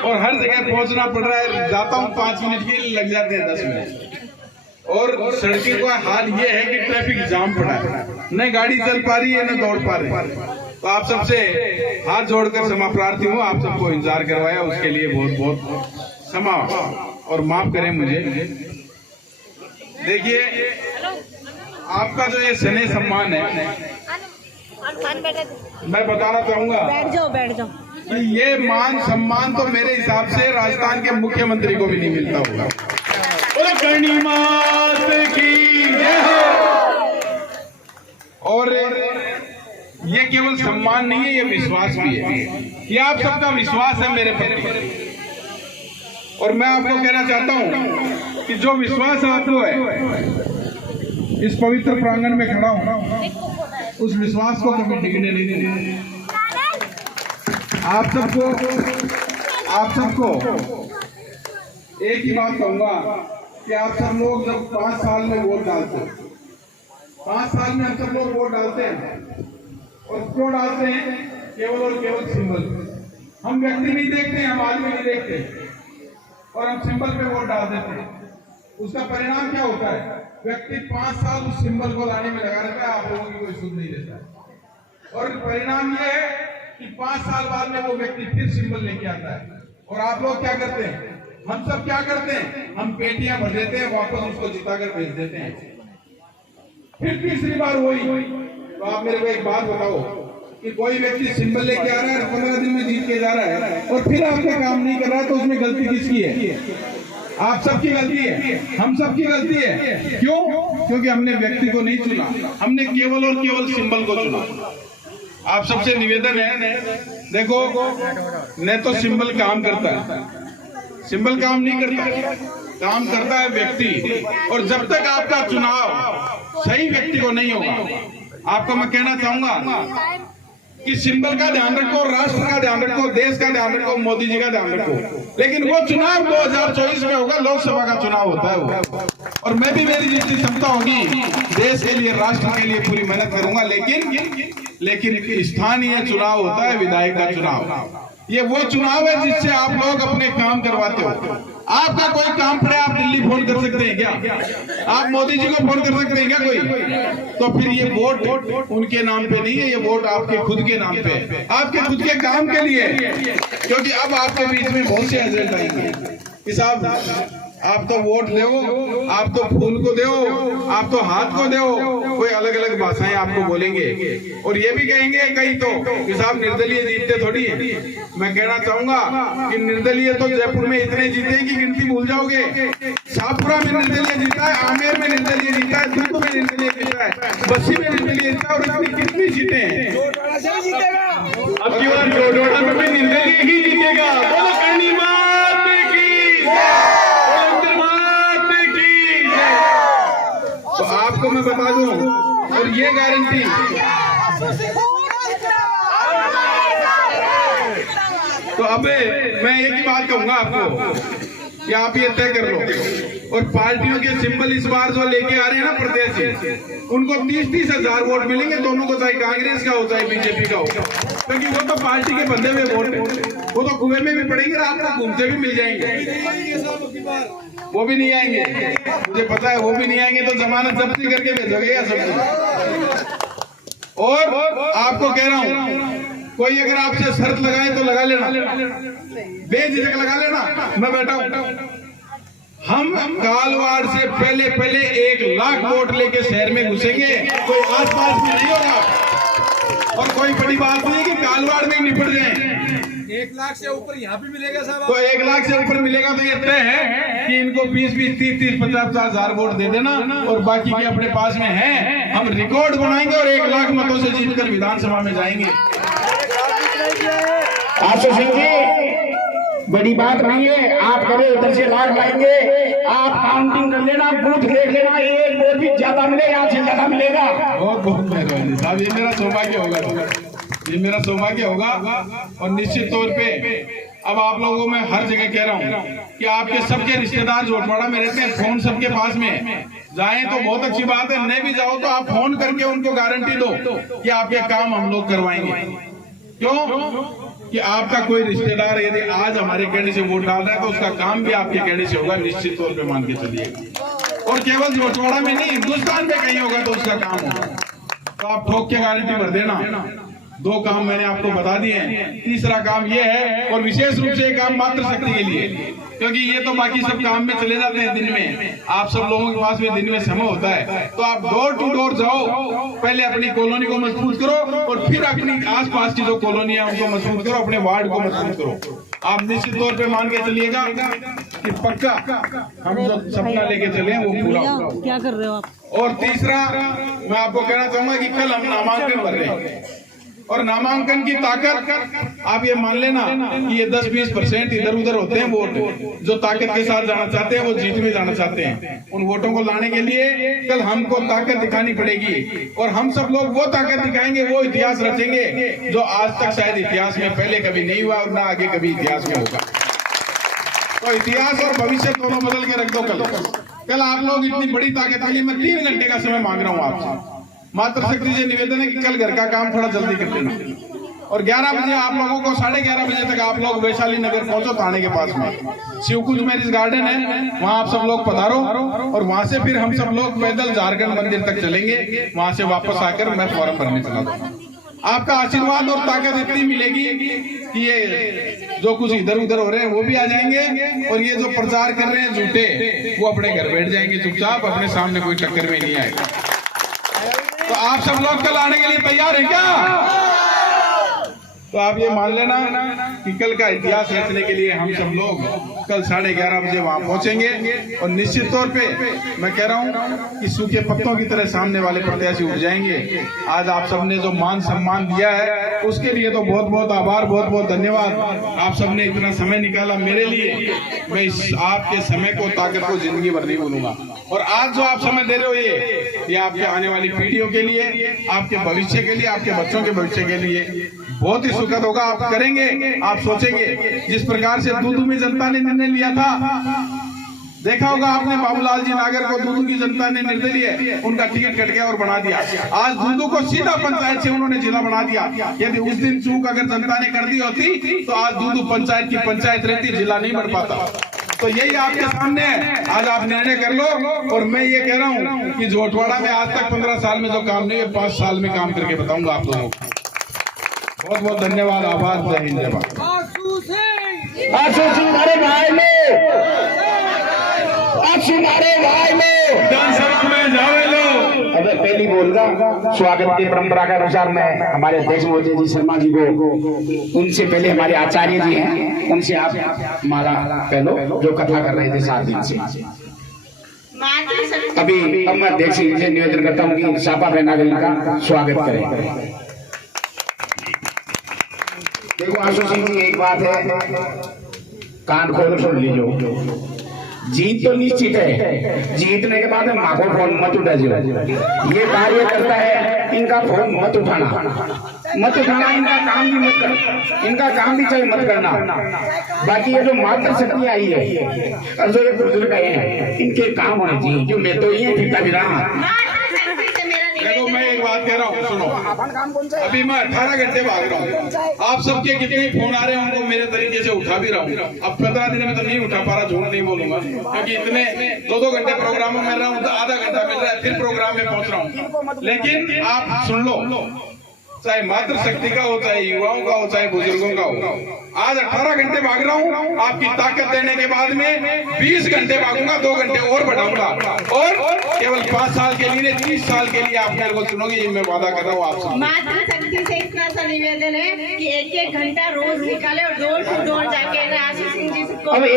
और हर जगह पहुंचना पड़ रहा है। जाता हूँ 5 मिनट के लिए लग जाते हैं 10 मिनट। और सड़कों का हाल ये है कि ट्रैफिक जाम पड़ा है, न गाड़ी चल पा रही है न दौड़ पा रही है। तो आप सबसे हाथ जोड़कर क्षमा प्रार्थी हूँ, आप सबको इंतजार करवाया उसके लिए बहुत बहुत क्षमा और माफ करें मुझे। देखिए, आपका जो ये स्नेह सम्मान है, मैं बताना चाहूंगा, बैठ जाओ कि ये मान सम्मान तो मेरे हिसाब से राजस्थान के मुख्यमंत्री को भी नहीं मिलता होगा। करनी मात की जय हो। और ये केवल सम्मान नहीं है, ये विश्वास भी है। ये आप सबका विश्वास है मेरे प्रति। और मैं आपको कहना चाहता हूं कि जो विश्वास आपको है, इस पवित्र प्रांगण में खड़ा हूं, उस विश्वास को कभी डिगने नहीं देना। आप सबको एक ही बात कहूंगा कि आप सब लोग जब 5 साल में वोट डालते हैं, 5 साल में हम सब लोग वोट डालते हैं, और क्यों डालते हैं? केवल और केवल सिंबल। हम व्यक्ति नहीं देखते, हम आदमी नहीं देखते, और हम सिंबल पे वोट डाल देते हैं। उसका परिणाम क्या होता है? व्यक्ति 5 साल उस सिंबल को लाने में लगा रहता है, आप लोगों की कोई सुध नहीं देता। और परिणाम यह है कि 5 साल बाद में वो व्यक्ति फिर सिंबल लेके आता है, और आप लोग क्या करते हैं? हम सब क्या करते हैं? हम पेटियां भर देते हैं, वापस उसको जिताकर भेज देते हैं। फिर तीसरी बार वही। तो आप मेरे को एक बात बताओ कि कोई व्यक्ति सिंबल लेके आ रहा है, 15 दिन में जीत के जा रहा है, और फिर आपका काम नहीं कर रहा है, तो उसमें गलती किसकी है? आप सबकी गलती है, हम सबकी गलती है। क्यों? क्योंकि हमने व्यक्ति को नहीं चुना, हमने केवल और केवल सिंबल को चुना। आप सबसे निवेदन है, देखो, न तो सिंबल काम करता है, सिंबल काम नहीं करता, काम करता है व्यक्ति। और जब तक आपका चुनाव सही व्यक्ति को नहीं होगा, आपको मैं कहना चाहूंगा कि सिंबल का ध्यान रखो, राष्ट्र का ध्यान रखो, देश का ध्यान रखो, मोदी जी का ध्यान रखो, लेकिन वो चुनाव 2024 में होगा, लोकसभा का चुनाव होता है वो। और मैं भी, मेरी जितनी क्षमता होगी, देश के लिए, राष्ट्र के लिए पूरी मेहनत करूंगा। लेकिन स्थानीय चुनाव होता है, विधायक का चुनाव। ये वो चुनाव है जिससे आप लोग अपने काम करवाते हो। आपका कोई काम पड़े, आप दिल्ली फोन कर सकते हैं क्या? आप मोदी जी को फोन कर सकते हैं क्या कोई? तो फिर ये वोट उनके नाम पे नहीं है, ये वोट आपके खुद के नाम पे है, आपके खुद के काम के लिए। क्योंकि अब आपके बीच में बहुत से एजेंट आएंगे कि साहब आप तो वोट दो, आप तो फूल को दो, आप तो हाथ को दो, कोई अलग अलग भाषाएं आपको बोलेंगे। और ये भी कहेंगे कहीं तो कि साहब निर्दलीय जीतते थोड़ी है। मैं कहना चाहूंगा कि निर्दलीय तो जयपुर में इतने जीते हैं कि गिनती भूल जाओगे। शाहपुरा में निर्दलीय जीता है, आमेर में निर्दलीय जीता है, दुर्ग में निर्दलीय जीता है, बस्सी में निर्दलीय जीता है, और इतनी कितनी सीटें हैं। अब की बार डोडा में भी निर्दलीय ही जीतेगा। बोलो करनी मात की जय। तो आपको मैं बता दूं, और ये गारंटी, तो अब मैं एक ही बात कहूंगा आपको कि आप ये तय कर लो। और पार्टियों के सिंबल इस बार जो लेके आ रहे हैं ना प्रदेश से, उनको 30-30 हजार वोट मिलेंगे, दोनों को, चाहे कांग्रेस का हो चाहे बीजेपी का हो, क्योंकि वो तो पार्टी के बंधे हुए वोट है। वो तो कुएं में भी पड़ेंगे, आपको घूमते भी मिल जाएंगे। वो भी नहीं आएंगे, मुझे पता है, वो भी नहीं आएंगे। तो जमानत जब्ती करके भेजोगे या सब? और आपको कह रहा हूं, कोई अगर आपसे शर्त लगाए तो लगा लेना, बेझिझक लगा लेना, मैं बैठा हूं। हम कालवाड़ से पहले 1 लाख वोट लेके शहर में घुसेंगे, कोई आसपास में नहीं होगा। और कोई बड़ी बात नहीं कि कालवाड़ में निपट जाए। 1 लाख से ऊपर यहाँ भी मिलेगा साहब। तो 1 लाख से ऊपर मिलेगा तो ये तय है कि इनको 20-20, 30-30, 50-50 हजार वोट दे देना, और बाकी के अपने पास में है, हम रिकॉर्ड बनाएंगे और 1 लाख मतों से जीतकर विधानसभा में जाएंगे। आशु सिंह जी, बड़ी बात नहीं है, आप करें उधर से लाख लाएंगे, आप काउंटिंग कर लेना, बूथ देख लेना, एक वोट भी ज्यादा मिलेगा, यहाँ से ज्यादा मिलेगा। बहुत बहुत मेहरबानी साहब, ये मेरा सौभाग्य होगा, ये मेरा सौभाग्य होगा। और निश्चित तौर पे अब आप लोगों में हर जगह कह रहा हूँ कि आपके सबके रिश्तेदार जोटवाड़ा में रहते हैं, फोन सबके पास में, जाएं तो बहुत अच्छी बात है, नहीं भी जाओ तो आप फोन करके उनको गारंटी दो कि आपके काम हम लोग करवाएंगे। क्यों? कि आपका कोई रिश्तेदार यदि आज हमारे कहने से वोट डाल रहा है तो उसका काम भी आपके कहने से होगा, निश्चित तौर पे मान के चलिएगा। और केवल जोटवाड़ा में नहीं, हिंदुस्तान में कहीं होगा तो उसका काम होगा। तो आप ठोक के गारंटी भर देना। 2 काम मैंने आपको बता दिए हैं। तीसरा काम ये है, और विशेष रूप से ये काम मातृशक्ति के लिए, क्योंकि ये तो बाकी सब काम में चले जाते हैं दिन में, आप सब लोगों के पास में दिन में समय होता है, तो आप डोर टू डोर जाओ, पहले अपनी कॉलोनी को मजबूत करो और फिर अपनी आसपास की जो कॉलोनी है उनको मजबूत करो, अपने वार्ड को मजबूत करो। आप निश्चित तौर पे मान के चलिएगा कि पक्का हम जो सपना लेके चले हैं वो पूरा होगा। क्या कर रहे हो आप? और तीसरा मैं आपको कहना चाहूंगा कि कल हम नामांकन भर रहे हैं, और नामांकन की ताकत आप ये मान लेना कि ये 10-20% इधर उधर होते हैं वोट, जो ताकत के साथ जाना चाहते हैं वो जीत में जाना चाहते हैं। उन वोटों को लाने के लिए कल हमको ताकत दिखानी पड़ेगी, और हम सब लोग वो ताकत दिखाएंगे, वो इतिहास रचेंगे जो आज तक शायद इतिहास में पहले कभी नहीं हुआ और ना आगे कभी इतिहास में होगा। तो इतिहास और भविष्य दोनों बदल के रख दो। कल आप लोग इतनी बड़ी ताकत के लिए मैं 3 घंटे का समय मांग रहा हूँ आपसे। मातृशक्ति से निवेदन है कि कल घर का काम थोड़ा जल्दी कर देना, और 11 बजे आप लोगों को 11:30 बजे तक आप लोग वैशाली नगर पहुंचो, थाने के पास में शिवकुंज मैरिज गार्डन है, वहां आप सब लोग पधारो, और वहां से फिर हम सब लोग पैदल झारखंड मंदिर तक चलेंगे। वहां से वापस आकर मैं फॉर्म भरने चला था। आपका आशीर्वाद और ताकत इतनी मिलेगी कि ये जो कुछ इधर उधर हो रहे हैं वो भी आ जाएंगे, और ये जो प्रचार कर रहे हैं झूठे, वो अपने घर बैठ जाएंगे चुपचाप, अपने सामने कोई टक्कर में नहीं आएगा। तो आप सब लोग कल आने के लिए तैयार हैं क्या? तो आप ये मान लेना कि कल का इतिहास रचने के लिए हम सब लोग कल 11:30 बजे वहां पहुंचेंगे, और निश्चित तौर पे मैं कह रहा हूं कि सूखे पत्तों की तरह सामने वाले प्रत्याशी उठ जाएंगे। आज आप सबने जो मान सम्मान दिया है उसके लिए तो बहुत बहुत आभार, बहुत बहुत धन्यवाद। आप सबने इतना समय निकाला मेरे लिए, मैं इस आपके समय को, ताकत को जिंदगी भर नहीं भूलूंगा। और आज जो आप समय दे रहे हो ये आपके आने वाली पीढ़ियों के लिए, आपके भविष्य के लिए, आपके बच्चों के भविष्य के लिए बहुत ही सुखद होगा। आप करेंगे, आप सोचेंगे। जिस प्रकार से दूदू में जनता ने निर्णय लिया था, देखा होगा आपने, बाबूलाल जी नागर को दूदू की जनता ने निर्णय लिए, उनका टिकट कट गया और बना दिया। आज दूदू को सीधा पंचायत से उन्होंने जिला बना दिया। यदि उस दिन चूक अगर जनता ने कर दी होती तो आज दूदू पंचायत की पंचायत रहती, जिला नहीं बन पाता। तो यही आपके सामने है, आज आप निर्णय कर लो। और मैं ये कह रहा हूँ कि जोटवाड़ा में आज तक 15 साल में जो काम नहीं है, 5 साल में काम करके बताऊंगा आप लोगों को। बहुत बहुत धन्यवाद, आभार, जय हिंद, जय भारत। आशु सिंह हमारे भाई लो, आशु हमारे भाई लो, विधानसभा में जावे लो। अबे पहली बोल रहा, स्वागत की परंपरा के अनुसार मैं हमारे अध्यक्ष महोदय जी शर्मा जी को, उनसे पहले हमारे आचार्य जी हैं, उनसे आप माला पहनो, जो कथा कर रहे थे 7 दिन से। अभी अब मैं अध्यक्ष जी से निवेदन करता हूँ कि सापा पहनाकर इनका स्वागत करें। देखो आशु सिंह जी, एक बात है, कान खोल सुन लीजिए। जीत तो निश्चित है, जीतने के बाद माँ को फोन मत उठा जो ये कार्य करता है, इनका फोन मत उठाना, इनका काम भी मत करना, इनका काम भी चाहे मत करना। बाकी ये जो मातृशक्ति आई है और जो ये बुजुर्ग आए हैं, इनके काम होने चाहिए, जो मैं तो ये फिरता भी रहा। देखो मैं एक बात कह रहा हूँ, सुनो, अभी मैं 18 घंटे भाग रहा हूँ, आप सबके कितने फोन आ रहे हैं उनको मेरे तरीके से उठा भी रहा हूँ। अब 15 दिन में तो नहीं उठा पा रहा, झूठ नहीं बोलूंगा, क्योंकि इतने 2-2 घंटे प्रोग्राम में मिल रहा हूँ, तो आधा घंटा मिल रहा है, फिर प्रोग्राम में पहुंच रहा हूँ। लेकिन आप सुन लो, चाहे मातृशक्ति का हो, चाहे युवाओं का हो, चाहे बुजुर्गों का हो, आज 18 घंटे भाग रहा हूँ। आपकी ताकत देने के बाद में 20 घंटे भागूंगा, 2 घंटे और बढ़ाऊंगा, और केवल 5 साल के लिए, 30 साल के लिए आप मेरे को चुनोगे, ये मैं वादा कर रहा हूँ आपसे। मातृशक्ति से इतना सा निवेदन है कि 1-1 घंटा रोज निकाले और डोर टू डोर जाके आशीष सिंह जी को